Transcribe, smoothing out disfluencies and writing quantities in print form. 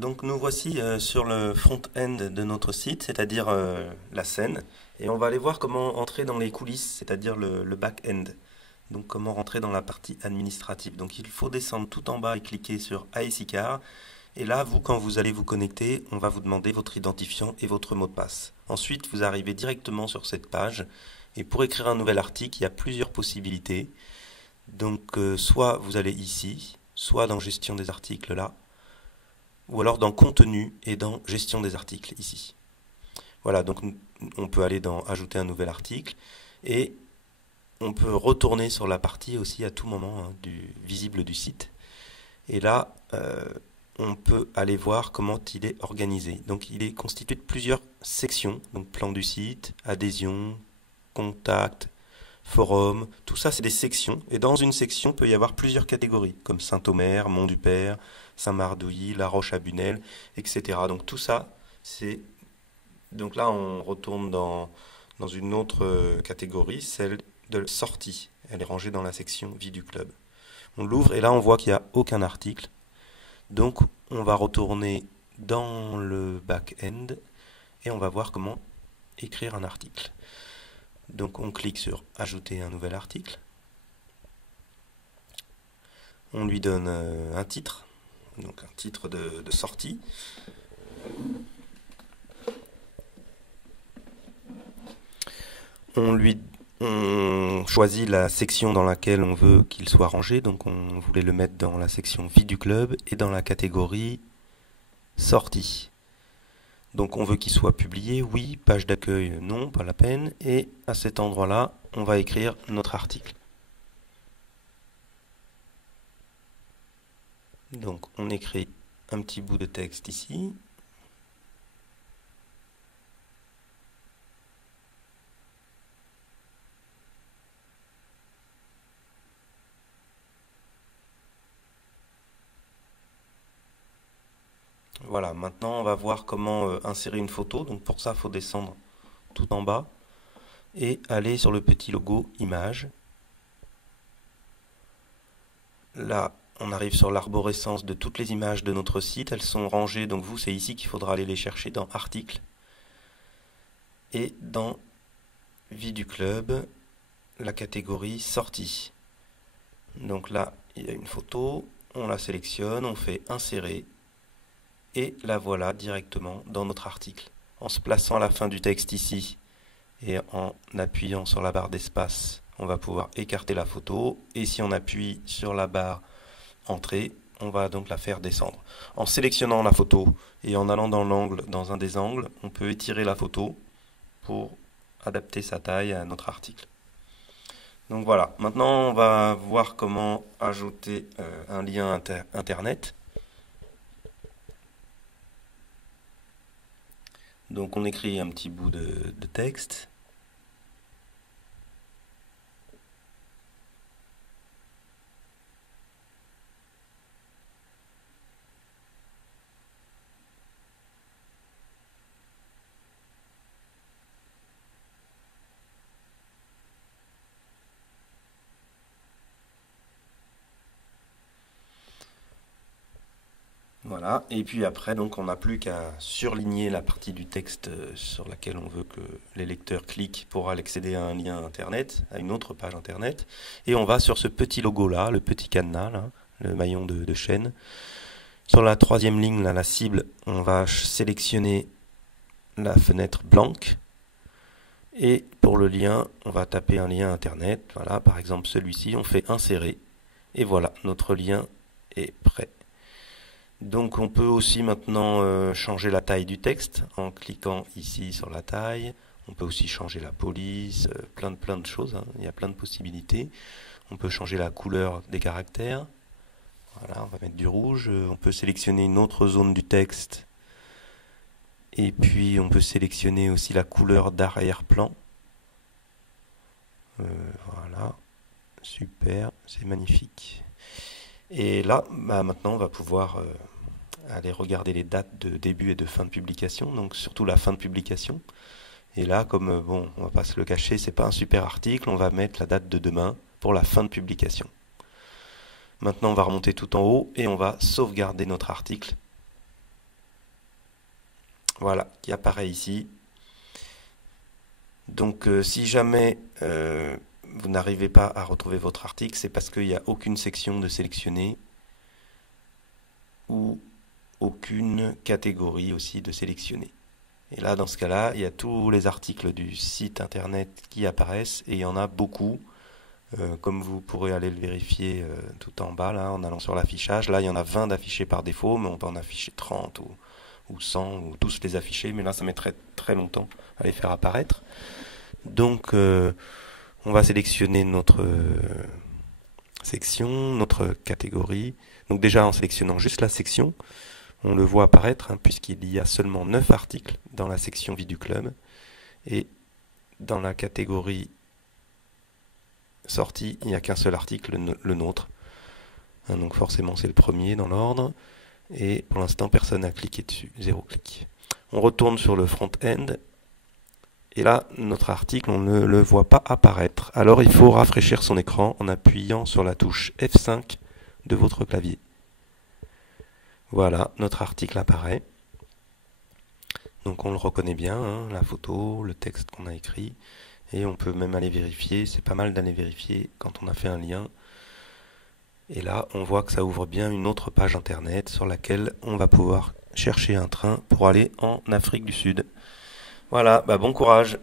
Donc nous voici sur le front-end de notre site, c'est-à-dire la scène, et on va aller voir comment entrer dans les coulisses, c'est-à-dire le back-end. Donc comment rentrer dans la partie administrative. Donc il faut descendre tout en bas et cliquer sur ASICAR. Et là, vous, quand vous allez vous connecter, on va vous demander votre identifiant et votre mot de passe. Ensuite, vous arrivez directement sur cette page. Et pour écrire un nouvel article, il y a plusieurs possibilités. Donc soit vous allez ici, soit dans gestion des articles là, ou alors dans contenu et dans gestion des articles ici. Voilà, donc on peut aller dans ajouter un nouvel article et on peut retourner sur la partie aussi à tout moment visible du site. Et là, on peut aller voir comment il est organisé. Donc il est constitué de plusieurs sections, donc plan du site, adhésion, contact, forum, tout ça c'est des sections. Et dans une section, il peut y avoir plusieurs catégories, comme Saint-Omer, Mont-du-Père, Saint-Mardouilly, La Roche-à-Bunel, etc. Donc tout ça, c'est... Donc là, on retourne dans une autre catégorie, celle de sortie. Elle est rangée dans la section vie du club. On l'ouvre et là, on voit qu'il n'y a aucun article. Donc, on va retourner dans le back-end et on va voir comment écrire un article. Donc, on clique sur ajouter un nouvel article. On lui donne un titre, donc un titre de sortie. On choisit la section dans laquelle on veut qu'il soit rangé. Donc on voulait le mettre dans la section vie du club et dans la catégorie sortie. Donc on veut qu'il soit publié, oui, page d'accueil, non, pas la peine. Et à cet endroit-là, on va écrire notre article. Donc on écrit un petit bout de texte ici. Voilà, maintenant on va voir comment insérer une photo. Donc pour ça, il faut descendre tout en bas et aller sur le petit logo image. Là, on arrive sur l'arborescence de toutes les images de notre site. Elles sont rangées, donc vous, c'est ici qu'il faudra aller les chercher dans articles. Et dans vie du club, la catégorie sortie. Donc là, il y a une photo, on la sélectionne, on fait insérer. Et la voilà directement dans notre article. En se plaçant à la fin du texte ici et en appuyant sur la barre d'espace, on va pouvoir écarter la photo. Et si on appuie sur la barre entrée, on va donc la faire descendre. En sélectionnant la photo et en allant dans l'angle, dans un des angles, on peut étirer la photo pour adapter sa taille à notre article. Donc voilà, maintenant on va voir comment ajouter un lien internet. Donc on écrit un petit bout de texte. Voilà, et puis après, donc, on n'a plus qu'à surligner la partie du texte sur laquelle on veut que les lecteurs cliquent pour accéder à un lien internet, à une autre page internet. Et on va sur ce petit logo-là, le petit cadenas, là, le maillon de chaîne. Sur la troisième ligne, là, la cible, on va sélectionner la fenêtre blanche. Et pour le lien, on va taper un lien internet. Voilà, par exemple celui-ci, on fait insérer. Et voilà, notre lien est prêt. Donc on peut aussi maintenant changer la taille du texte en cliquant ici sur la taille. On peut aussi changer la police, plein de choses, hein. Il y a plein de possibilités. On peut changer la couleur des caractères. Voilà, on va mettre du rouge. On peut sélectionner une autre zone du texte. Et puis on peut sélectionner aussi la couleur d'arrière-plan. Voilà, super, c'est magnifique. Et là, maintenant on va pouvoir aller regarder les dates de début et de fin de publication, donc surtout la fin de publication. Et là, comme bon, on va pas se le cacher, c'est pas un super article, on va mettre la date de demain pour la fin de publication. Maintenant, on va remonter tout en haut et on va sauvegarder notre article Voilà, qui apparaît ici. Donc si jamais vous n'arrivez pas à retrouver votre article, c'est parce qu'il n'y a aucune section de sélectionner ou aucune catégorie aussi de sélectionner. Et là, dans ce cas-là, il y a tous les articles du site internet qui apparaissent et il y en a beaucoup. Comme vous pourrez aller le vérifier tout en bas, là, en allant sur l'affichage. Là, il y en a 20 d'affichés par défaut, mais on peut en afficher 30 ou 100 ou tous les afficher. Mais là, ça mettrait très longtemps à les faire apparaître. Donc, on va sélectionner notre section, notre catégorie. Donc déjà, en sélectionnant juste la section, on le voit apparaître, hein, puisqu'il y a seulement 9 articles dans la section vie du club. Et dans la catégorie sortie, il n'y a qu'un seul article, le nôtre. Hein, donc forcément, c'est le premier dans l'ordre. Et pour l'instant, personne n'a cliqué dessus. 0 clic. On retourne sur le front-end. Et là, notre article, on ne le voit pas apparaître. Alors, il faut rafraîchir son écran en appuyant sur la touche F5 de votre clavier. Voilà, notre article apparaît. Donc, on le reconnaît bien, hein, la photo, le texte qu'on a écrit. Et on peut même aller vérifier. C'est pas mal d'aller vérifier quand on a fait un lien. Et là, on voit que ça ouvre bien une autre page internet sur laquelle on va pouvoir chercher un train pour aller en Afrique du Sud. Voilà, bon courage.